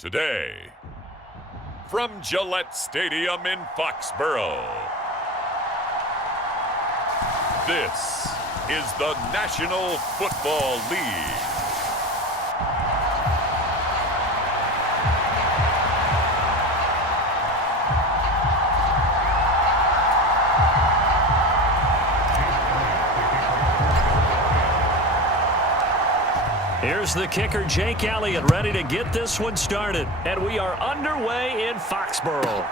Today, from Gillette Stadium in Foxborough, this is the National Football League. Here's the kicker, Jake Elliott, ready to get this one started. And we are underway in Foxborough.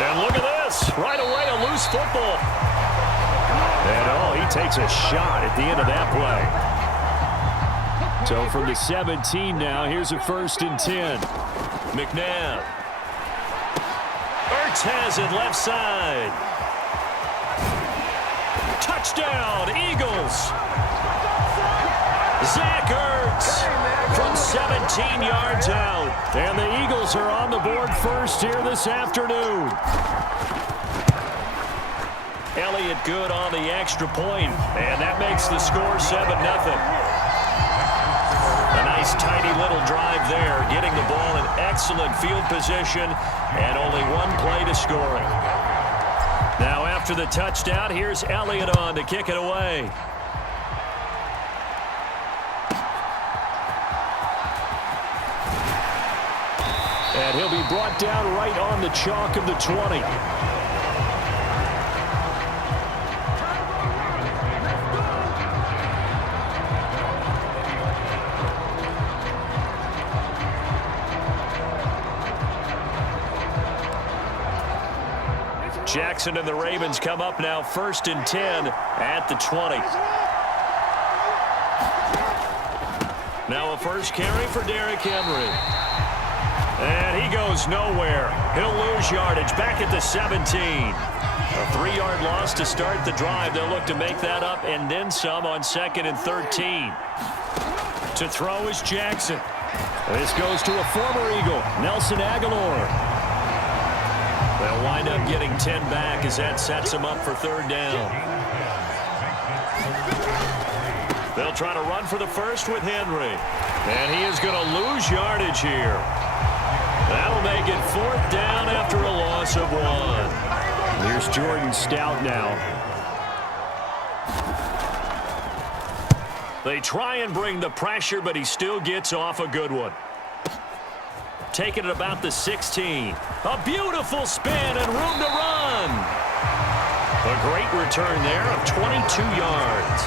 And look at this. Right away, a loose football. And, he takes a shot at the end of that play. So from the 17 now, here's a 1st and 10. McNabb. Ertz has it left side. Touchdown, Eagles. Zach Ertz from 17 yards out. And the Eagles are on the board first here this afternoon. Elliott good on the extra point, and that makes the score 7-0. A nice tidy little drive there, getting the ball in excellent field position, and only one play to score it. Now after the touchdown, here's Elliott on to kick it away. And he'll be brought down right on the chalk of the 20. Jackson and the Ravens come up now 1st and 10 at the 20. Now a first carry for Derrick Henry. And he goes nowhere. He'll lose yardage back at the 17. A 3-yard loss to start the drive. They'll look to make that up and then some on 2nd and 13. To throw is Jackson. This goes to a former Eagle, Nelson Aguilar. They'll wind up getting 10 back as that sets them up for 3rd down. They'll try to run for the first with Henry. And he is going to lose yardage here. That'll make it 4th down after a loss of 1. Here's Jordan Stout now. They try and bring the pressure, but he still gets off a good one. Taking it about the 16. A beautiful spin and room to run. A great return there of 22 yards.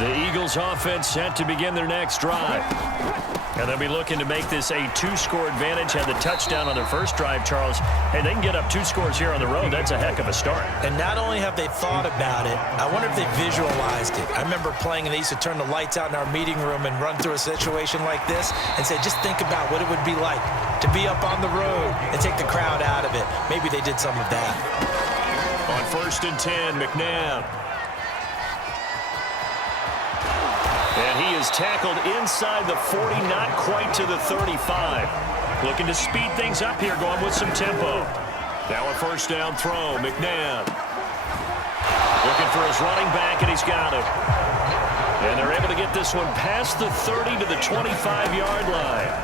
The Eagles offense set to begin their next drive. And they'll be looking to make this a 2-score advantage. Had the touchdown on their first drive, Charles. Hey, they can get up 2 scores here on the road. That's a heck of a start. And not only have they thought about it, I wonder if they visualized it. I remember playing, and they used to turn the lights out in our meeting room and run through a situation like this and say, just think about what it would be like to be up on the road and take the crowd out of it. Maybe they did some of that. On 1st and 10, McNabb. And he is tackled inside the 40, not quite to the 35. Looking to speed things up here, going with some tempo. Now a 1st down throw, McNabb. Looking for his running back, and he's got him. And they're able to get this one past the 30 to the 25-yard line.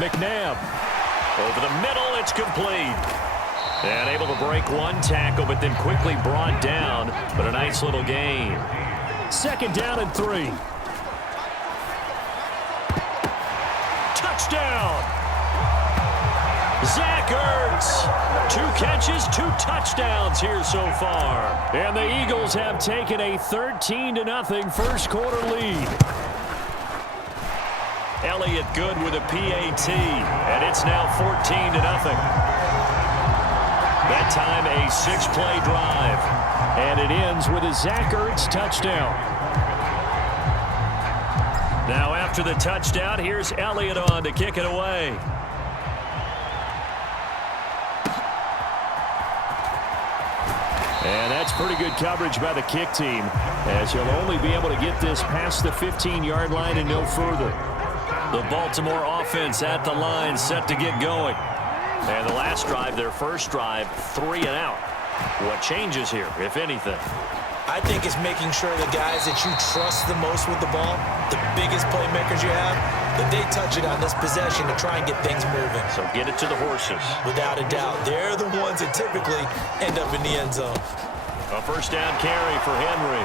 McNabb. Over the middle, it's complete. And able to break one tackle, but then quickly brought down. But a nice little gain. 2nd down and 3. Touchdown! Zach Ertz. 2 catches, 2 touchdowns here so far. And the Eagles have taken a 13-0 first-quarter lead. Elliott good with a PAT, and it's now 14-0. That time a 6-play drive. And it ends with a Zach Ertz touchdown. Now after the touchdown, here's Elliott on to kick it away. And that's pretty good coverage by the kick team, as he'll only be able to get this past the 15-yard line and no further. The Baltimore offense at the line, set to get going. And the last drive, their first drive, 3 and out. What changes here, if anything? I think it's making sure the guys that you trust the most with the ball, the biggest playmakers you have, that they touch it on this possession to try and get things moving. So get it to the horses. Without a doubt, they're the ones that typically end up in the end zone. A first down carry for Henry.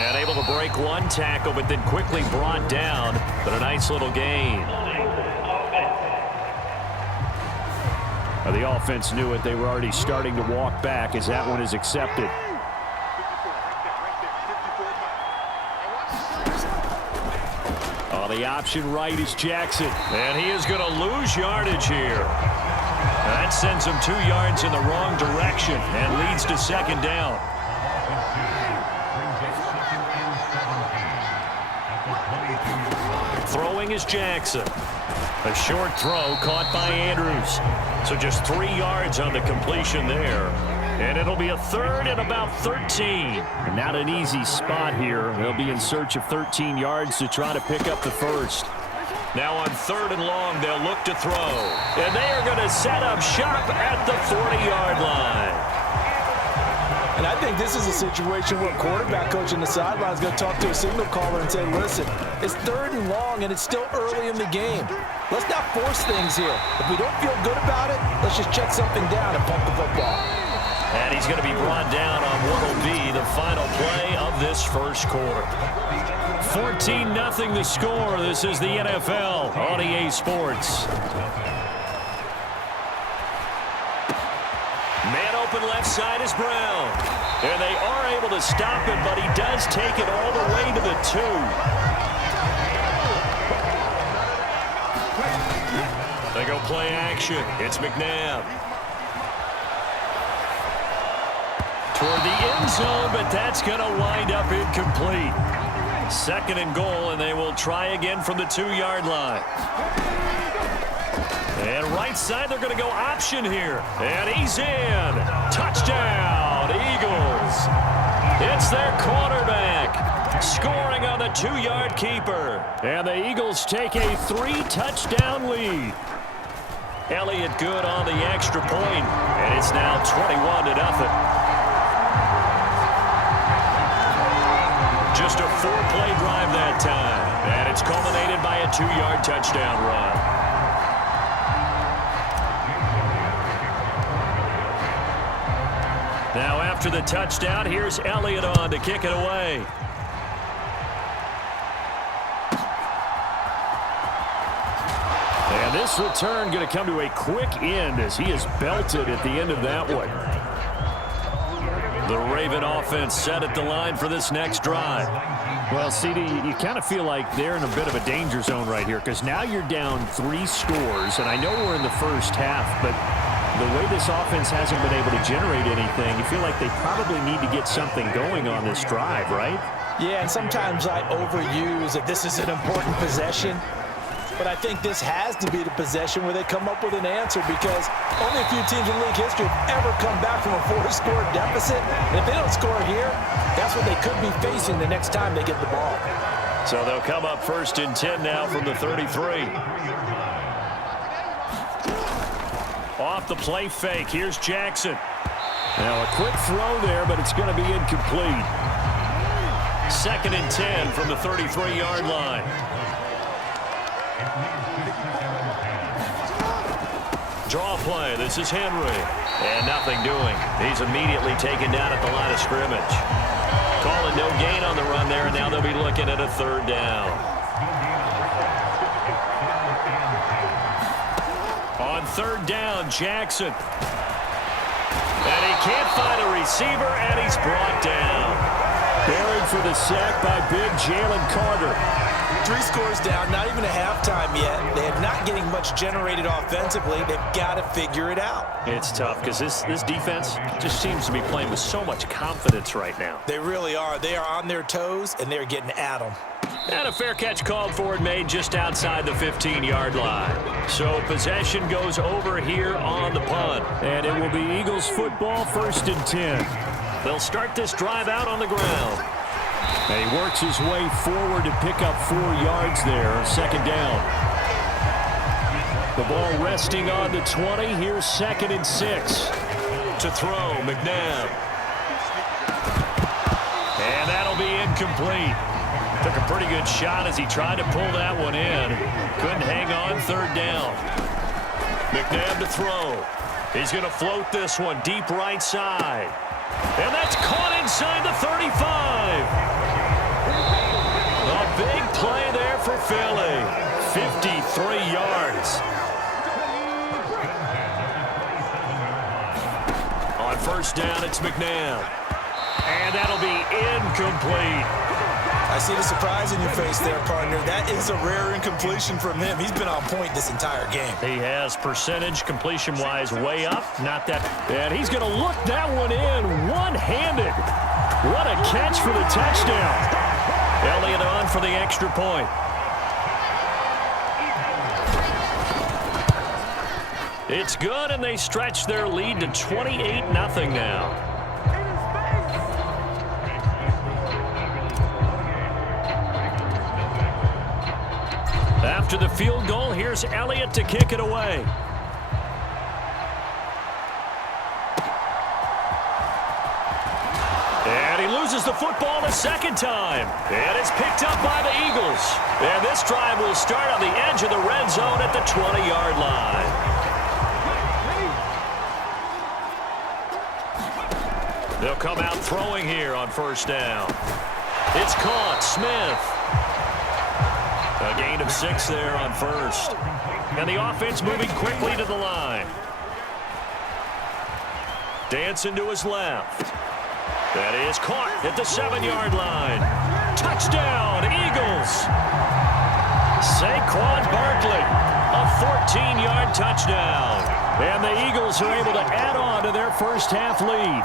And able to break one tackle, but then quickly brought down. But a nice little gain. The offense knew it. They were already starting to walk back as that one is accepted. On the option right is Jackson. And he is going to lose yardage here. That sends him 2 yards in the wrong direction and leads to second down. Throwing is Jackson. A short throw caught by Andrews. So just 3 yards on the completion there. And it'll be a third and about 13. And not an easy spot here. They'll be in search of 13 yards to try to pick up the first. Now on third and long, they'll look to throw. And they are going to set up shop at the 40-yard line. And I think this is a situation where quarterback coach on the sideline is going to talk to a signal caller and say, listen, it's third and long and it's still early in the game. Let's not force things here. If we don't feel good about it, let's just check something down and pump the football. And he's going to be brought down on what will be the final play of this first quarter. 14-0 the score. This is the NFL on EA Sports. Man open left side is Brown. And they are able to stop him, but he does take it all the way to the 2. They go play action. It's McNabb. Toward the end zone, but that's going to wind up incomplete. Second and goal, and they will try again from the 2-yard line. And right side, they're going to go option here. And he's in. Touchdown, Eagles. It's their quarterback scoring on the 2-yard keeper. And the Eagles take a 3-touchdown lead. Elliott good on the extra point, and it's now 21-0. Just a 4-play drive that time, and it's culminated by a 2-yard touchdown run. Now after the touchdown, here's Elliott on to kick it away. And this return going to come to a quick end as he is belted at the end of that one. The Raven offense set at the line for this next drive. Well, CD, you kind of feel like they're in a bit of a danger zone right here because now you're down 3 scores, and I know we're in the first half, but the way this offense hasn't been able to generate anything, you feel like they probably need to get something going on this drive, right? Yeah, and sometimes I overuse that this is an important possession. But I think this has to be the possession where they come up with an answer because only a few teams in league history have ever come back from a 4-score deficit. And if they don't score here, that's what they could be facing the next time they get the ball. So they'll come up first and 10 now from the 33. Off the play fake, here's Jackson. Now a quick throw there, but it's going to be incomplete. Second and 10 from the 33-yard line. Draw play. This is Henry. And nothing doing. He's immediately taken down at the line of scrimmage. Calling no gain on the run there, and now they'll be looking at a third down. On third down, Jackson. And he can't find a receiver, and he's brought down. Buried for the sack by big Jalen Carter. 3 scores down, not even a halftime yet. They're not getting much generated offensively. They've got to figure it out. It's tough because this defense just seems to be playing with so much confidence right now. They really are. They are on their toes, and they're getting at them. And a fair catch called for and made just outside the 15-yard line. So possession goes over here on the punt. And it will be Eagles football, first and 10. They'll start this drive out on the ground. And he works his way forward to pick up 4 yards there, second down. The ball resting on the 20. Here's second and 6. To throw, McNabb. incomplete. Took a pretty good shot as he tried to pull that one in. Couldn't hang on third down. McNabb to throw. He's going to float this one deep right side. And that's caught inside the 35. A big play there for Philly. 53 yards. On first down, it's McNabb. And that'll be incomplete. I see the surprise in your face there, partner. That is a rare incompletion from him. He's been on point this entire game. He has percentage completion-wise way up. Not that. And he's going to look that one in one-handed. What a catch for the touchdown. Elliott on for the extra point. It's good, and they stretch their lead to 28-0 now. After the field goal, here's Elliott to kick it away. And he loses the football a second time. And it's picked up by the Eagles. And this drive will start on the edge of the red zone at the 20-yard line. They'll come out throwing here on first down. It's caught. Smith. A gain of 6 there on first. And the offense moving quickly to the line. Dancing to his left. That is caught at the 7-yard line. Touchdown, Eagles. Saquon Barkley, a 14-yard touchdown. And the Eagles are able to add on to their first half lead.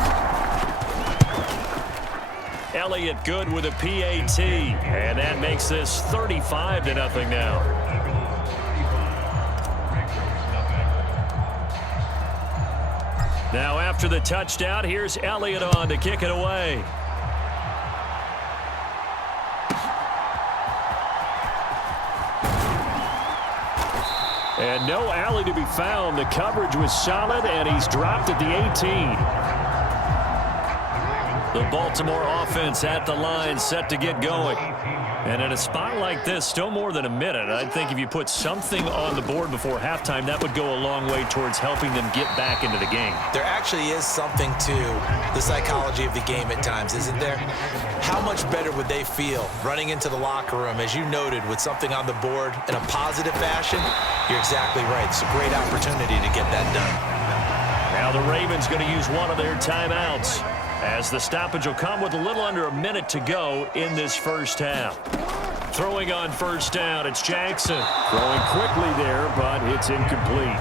Elliott good with a PAT, and that makes this 35-0 now. Now after the touchdown, here's Elliott on to kick it away. And no alley to be found. The coverage was solid, and he's dropped at the 18. The Baltimore offense at the line, set to get going. And in a spot like this, still more than a minute, I think if you put something on the board before halftime, that would go a long way towards helping them get back into the game. There actually is something to the psychology of the game at times, isn't there? How much better would they feel running into the locker room, as you noted, with something on the board in a positive fashion? You're exactly right. It's a great opportunity to get that done. Now the Ravens going to use one of their timeouts, as the stoppage will come with a little under a minute to go in this first half. Throwing on first down, it's Jackson. Throwing quickly there, but it's incomplete.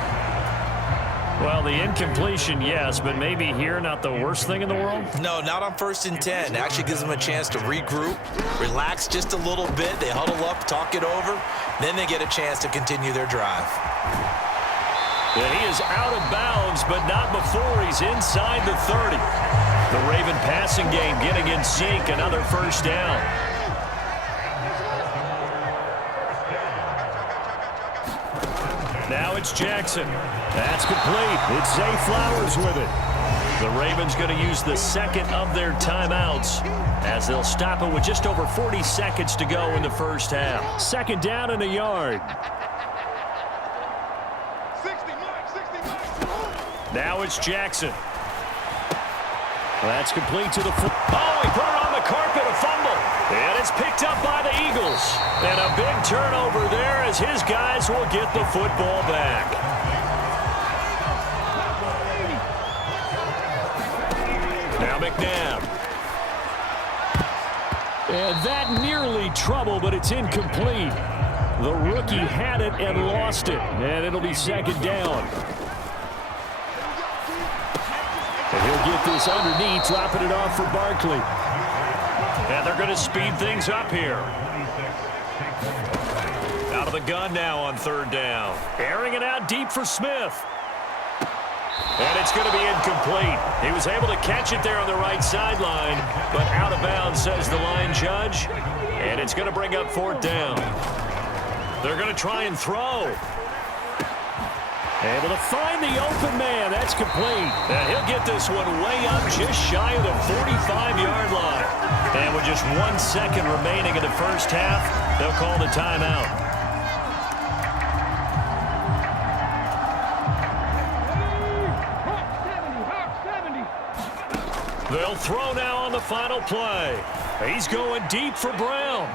Well, the incompletion, yes, but maybe here not the worst thing in the world? No, not on 1st and 10. Actually gives them a chance to regroup, relax just a little bit. They huddle up, talk it over. Then they get a chance to continue their drive. And he is out of bounds, but not before he's inside the 30. The Raven passing game getting in sync, another first down. Now it's Jackson. That's complete. It's Zay Flowers with it. The Ravens going to use the second of their timeouts as they'll stop it with just over 40 seconds to go in the first half. Second down and a yard. Now it's Jackson. That's complete to the foot. Oh, he put it on the carpet, a fumble. And it's picked up by the Eagles. And a big turnover there as his guys will get the football back. Now McNabb. And that nearly trouble, but it's incomplete. The rookie had it and lost it. And it'll be second down. And he'll get this underneath, dropping it off for Barkley. And they're going to speed things up here. Out of the gun now on third down. Airing it out deep for Smith. And it's going to be incomplete. He was able to catch it there on the right sideline, but out of bounds, says the line judge. And it's going to bring up fourth down. They're going to try and throw. Able to find the open man. That's complete. And he'll get this one way up just shy of the 45-yard line. And with just 1 second remaining in the first half, they'll call the timeout. They'll throw now on the final play. He's going deep for Brown.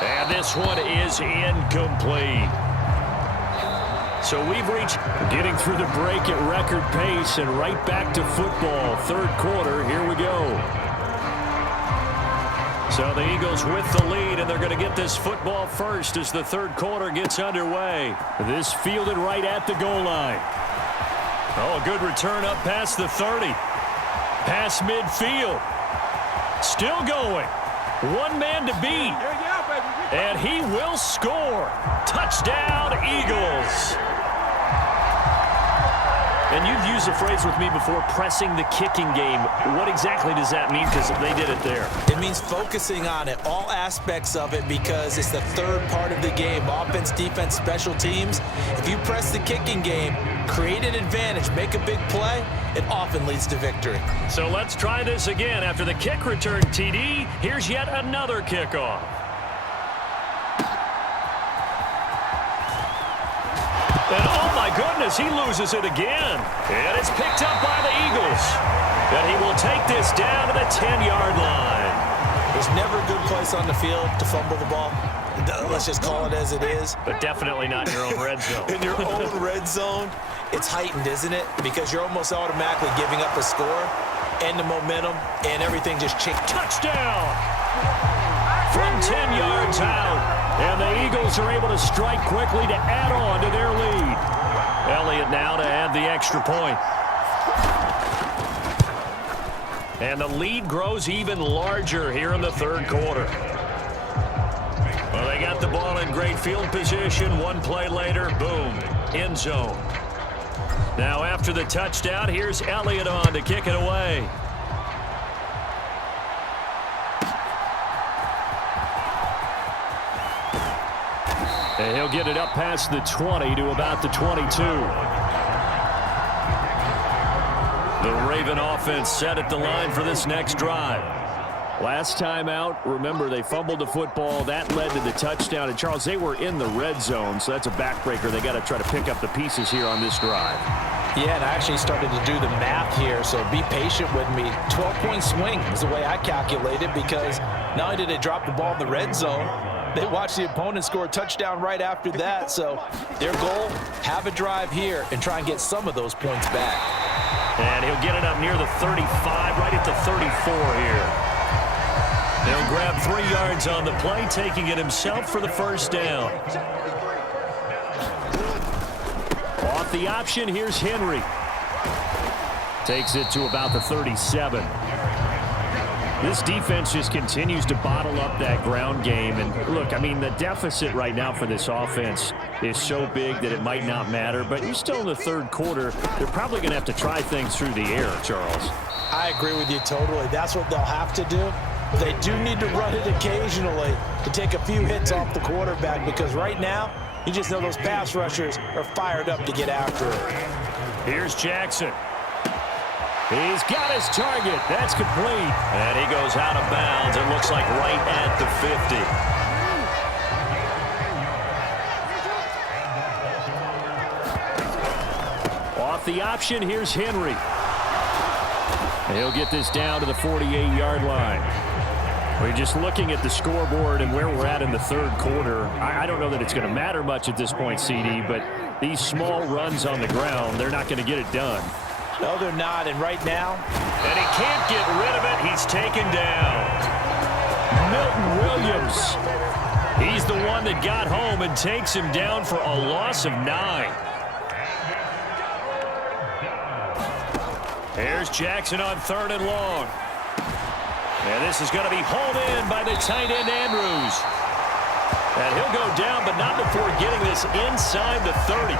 And this one is incomplete. So we've reached getting through the break at record pace and right back to football. Third quarter, here we go. So the Eagles with the lead, and they're going to get this football first as the third quarter gets underway. This fielded right at the goal line. Oh, a good return up past the 30. Past midfield. Still going. One man to beat. And he will score. Touchdown, Eagles. And you've used the phrase with me before, pressing the kicking game. What exactly does that mean? Because they did it there. It means focusing on it, all aspects of it, because it's the third part of the game. Offense, defense, special teams. If you press the kicking game, create an advantage, make a big play, it often leads to victory. So let's try this again. After the kick return TD, here's yet another kickoff. And oh my goodness, he loses it again. And it's picked up by the Eagles. And he will take this down to the 10-yard line. There's never a good place on the field to fumble the ball. Let's just call it as it is. But definitely not in your own red zone. In your own red zone, it's heightened, isn't it? Because you're almost automatically giving up a score and the momentum and everything just changed. Touchdown! From 10 yards out. And the Eagles are able to strike quickly to add on to their lead. Elliott now to add the extra point. And the lead grows even larger here in the third quarter. Well, they got the ball in great field position. One play later, boom, end zone. Now after the touchdown, here's Elliott on to kick it away. And he'll get it up past the 20 to about the 22. The Raven offense set at the line for this next drive. Last time out, remember, they fumbled the football. That led to the touchdown. And, Charles, they were in the red zone, so that's a backbreaker. They got to try to pick up the pieces here on this drive. Yeah, and I actually started to do the math here, so be patient with me. 12-point swing is the way I calculated, because not only did they drop the ball in the red zone, they watched the opponent score a touchdown right after that. So their goal, have a drive here and try and get some of those points back. And he'll get it up near the 35, right at the 34 here. He'll grab 3 yards on the play, taking it himself for the first down. Off the option, here's Henry. Takes it to about the 37. This defense just continues to bottle up that ground game. And look, I mean, the deficit right now for this offense is so big that it might not matter. But you're still in the third quarter. They're probably going to have to try things through the air, Charles. I agree with you totally. That's what they'll have to do. They do need to run it occasionally to take a few hits off the quarterback, because right now, you just know those pass rushers are fired up to get after it. Here's Jackson. He's got his target. That's complete. And he goes out of bounds. It looks like right at the 50. Off the option, here's Henry. And he'll get this down to the 48-yard line. We're just looking at the scoreboard and where we're at in the third quarter. I don't know that it's going to matter much at this point, CD, but these small runs on the ground, they're not going to get it done. No, they're not, and right now... And he can't get rid of it. He's taken down. Milton Williams. He's the one that got home and takes him down for a loss of 9. Here's Jackson on 3rd and long. And this is going to be hauled in by the tight end, Andrews. And he'll go down, but not before getting this inside the 30.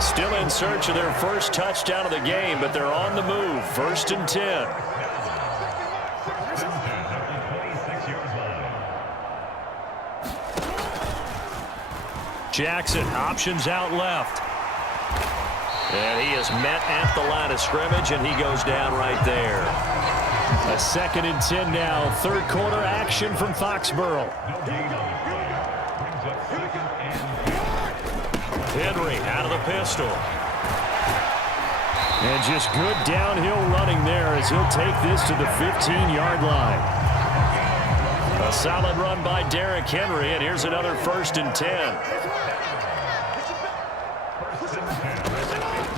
Still in search of their first touchdown of the game, but they're on the move. 1st and 10. Jackson, options out left. And he is met at the line of scrimmage, and he goes down right there. A 2nd and 10 now. Third quarter action from Foxborough. Henry out of the pistol. And just good downhill running there as he'll take this to the 15-yard line. A solid run by Derrick Henry, and here's another 1st and 10.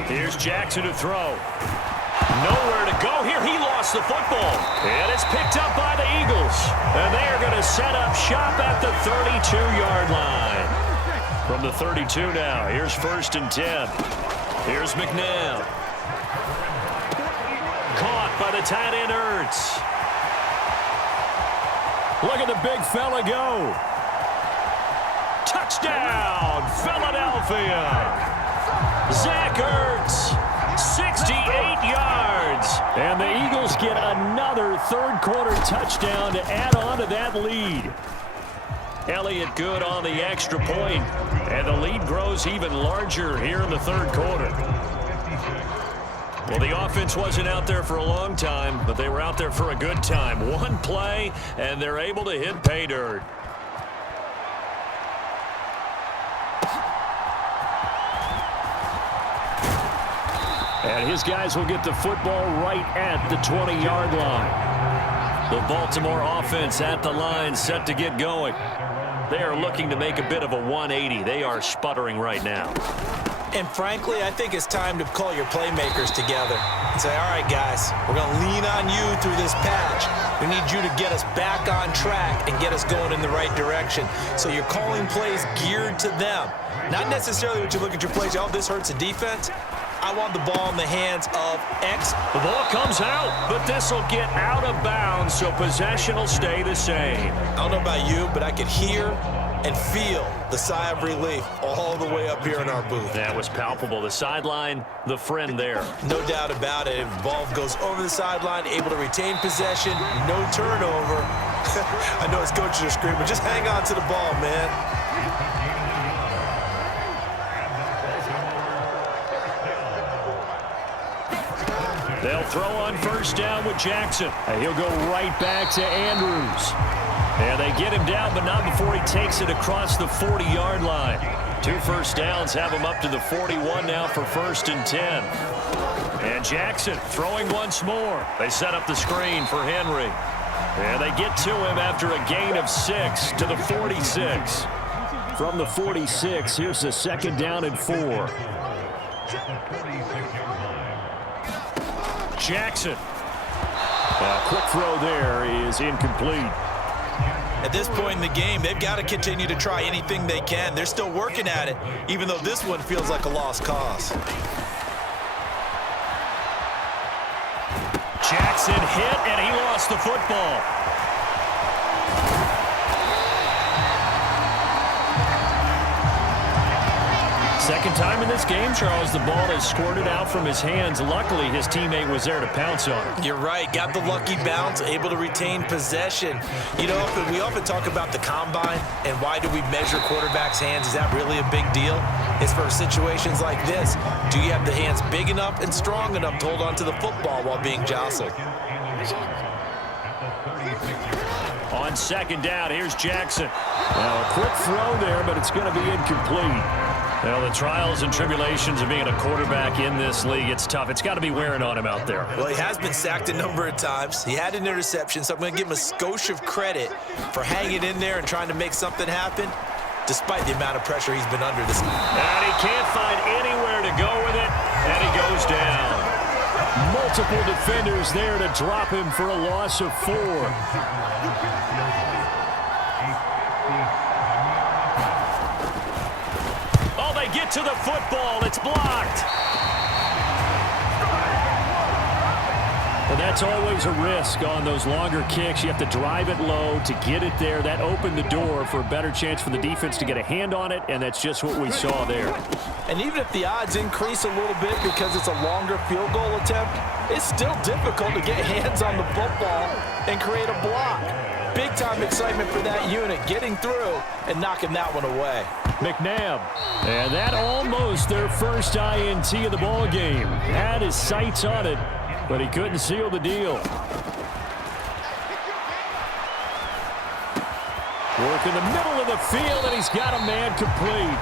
Here's Jackson to throw. Nowhere to go here. He lost the football. And it's picked up by the Eagles. And they are going to set up shop at the 32-yard line. From the 32 now, here's 1st and 10. Here's McNabb. Caught by the tight end Ertz. Look at the big fella go. Touchdown, Philadelphia. Zach Ertz, 68 yards. And the Eagles get another third-quarter touchdown to add on to that lead. Elliott good on the extra point, and the lead grows even larger here in the third quarter. Well, the offense wasn't out there for a long time, but they were out there for a good time. One play, and they're able to hit pay dirt. And his guys will get the football right at the 20-yard line. The Baltimore offense at the line, set to get going. They are looking to make a bit of a 180. They are sputtering right now. And frankly, I think it's time to call your playmakers together and say, all right, guys, we're going to lean on you through this patch. We need you to get us back on track and get us going in the right direction. So you're calling plays geared to them. Not necessarily when you look at your plays, oh, this hurts the defense. I want the ball in the hands of X. The ball comes out, but this will get out of bounds, so possession will stay the same. I don't know about you, but I could hear and feel the sigh of relief all the way up here in our booth. That was palpable. The sideline, the friend there. No doubt about it. If the ball goes over the sideline, able to retain possession, no turnover. I know his coaches are screaming, just hang on to the ball, man. They'll throw on 1st down with Jackson. And he'll go right back to Andrews. And they get him down, but not before he takes it across the 40-yard line. 2 first downs have him up to the 41 now for 1st and 10. And Jackson throwing once more. They set up the screen for Henry. And they get to him after a gain of 6 to the 46. From the 46, here's the 2nd down and 4. Jackson. A quick throw there is incomplete. At this point in the game, they've got to continue to try anything they can. They're still working at it, even though this one feels like a lost cause. Jackson hit, and he lost the football. Second time in this game, Charles, the ball is squirted out from his hands. Luckily, his teammate was there to pounce on it. You're right. Got the lucky bounce, able to retain possession. You know, we often talk about the combine and why do we measure quarterbacks' hands. Is that really a big deal? It's for situations like this. Do you have the hands big enough and strong enough to hold on to the football while being jostled? On 2nd down, here's Jackson. Now, a quick throw there, but it's going to be incomplete. Well, the trials and tribulations of being a quarterback in this league, it's tough. It's got to be wearing on him out there. Well, he has been sacked a number of times. He had an interception, so I'm going to give him a skosh of credit for hanging in there and trying to make something happen, despite the amount of pressure he's been under this. And he can't find anywhere to go with it, and he goes down. Multiple defenders there to drop him for a loss of 4. Get to the football. It's blocked. And that's always a risk on those longer kicks. You have to drive it low to get it there. That opened the door for a better chance for the defense to get a hand on it, and that's just what we saw there. And even if the odds increase a little bit because it's a longer field goal attempt, it's still difficult to get hands on the football and create a block. Big-time excitement for that unit, getting through and knocking that one away. McNabb. And that almost their first INT of the ball game. Had his sights on it, but he couldn't seal the deal. Work in the middle of the field, and he's got a man complete.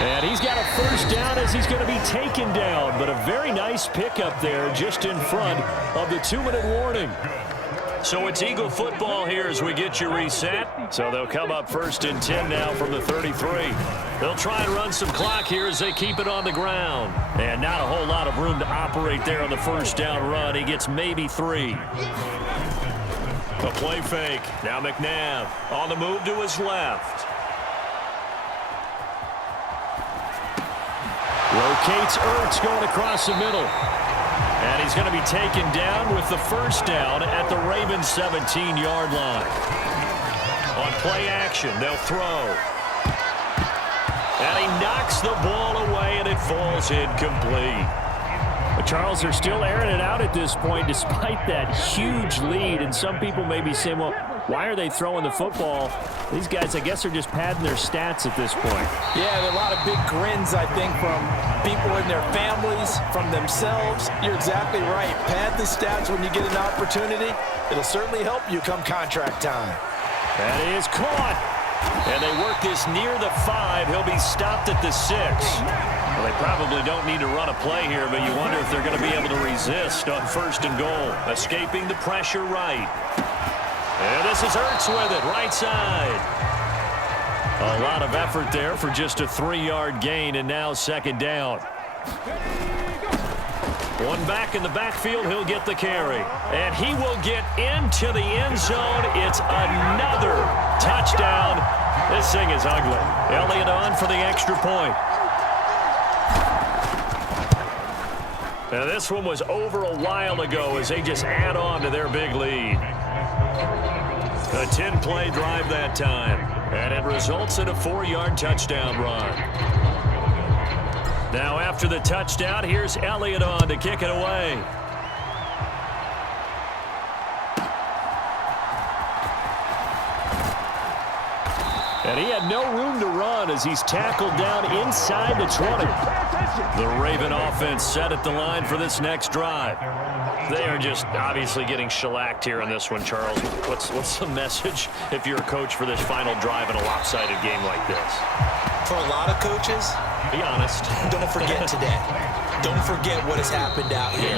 And he's got a first down as he's going to be taken down. But a very nice pickup there just in front of the 2-minute warning. So it's Eagle football here as we get you reset. So they'll come up 1st and 10 now from the 33. They'll try and run some clock here as they keep it on the ground. And not a whole lot of room to operate there on the first down run. He gets maybe 3. A play fake. Now McNabb on the move to his left. Rotates Ertz going across the middle. And he's going to be taken down with the first down at the Ravens 17-yard line. On play action, they'll throw. And he knocks the ball away, and it falls incomplete. But Charles, they're still airing it out at this point despite that huge lead. And some people may be saying, well, why are they throwing the football? These guys, I guess, are just padding their stats at this point. Yeah, there are a lot of big grins, I think, from people in their families, from themselves. You're exactly right. Pad the stats when you get an opportunity. It'll certainly help you come contract time. That is caught. And they work this near the 5. He'll be stopped at the 6. Well, they probably don't need to run a play here, but you wonder if they're going to be able to resist on 1st and goal. Escaping the pressure right. And this is Ertz with it, right side. A lot of effort there for just a 3-yard gain, and now 2nd down. One back in the backfield, he'll get the carry. And he will get into the end zone. It's another touchdown. This thing is ugly. Elliott on for the extra point. Now this one was over a while ago as they just add on to their big lead. A 10-play drive that time. And it results in a 4-yard touchdown run. Now after the touchdown, here's Elliott on to kick it away. And he had no room to run as he's tackled down inside the 20. The Raven offense set at the line for this next drive. They are just obviously getting shellacked here in this one, Charles. What's the message if you're a coach for this final drive in a lopsided game like this? For a lot of coaches, be honest. don't forget today. Don't forget what has happened out here.